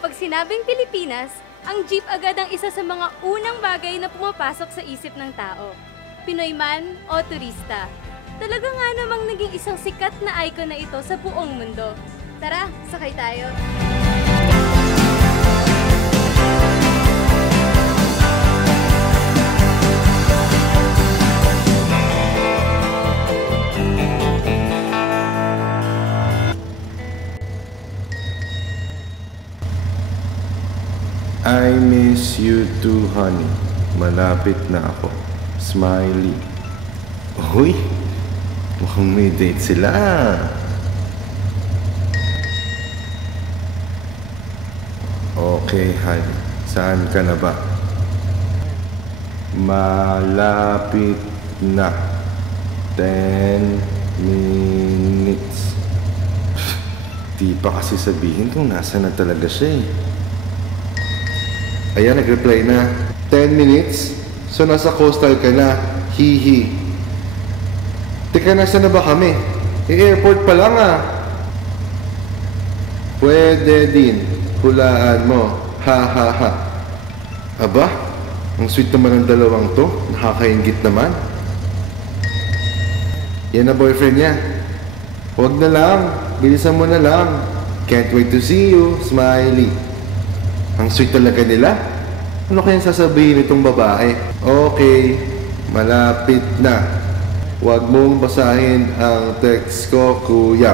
Kapag sinabing Pilipinas, ang jeep agad ang isa sa mga unang bagay na pumapasok sa isip ng tao. Pinoy man o turista. Talaga nga namang naging isang sikat na icon na ito sa buong mundo. Tara, sakay tayo! I miss you too, honey. Malapit na ako. Smiley. Uy! Mukhang may date sila. Okay, honey. Saan ka na ba? Malapit na. 10 minutes. Di pa kasi sabihin kung nasa na talaga siya eh. Ayan, nag-reply na. 10 minutes? So, nasa coastal ka na. Hihi. Teka, nasa na ba kami? Airport pa lang ah. Pwede din. Hulaan mo. Ha ha ha. Aba, ang sweet naman ng dalawang to. Nakakaingit naman. Yan na boyfriend niya. Huwag na lang. Bilisan mo na lang. Can't wait to see you. Smiley. Ang sweet talaga nila. Ano kayang sasabihin nitong babae? Okay, malapit na. Huwag mong basahin ang text ko, kuya.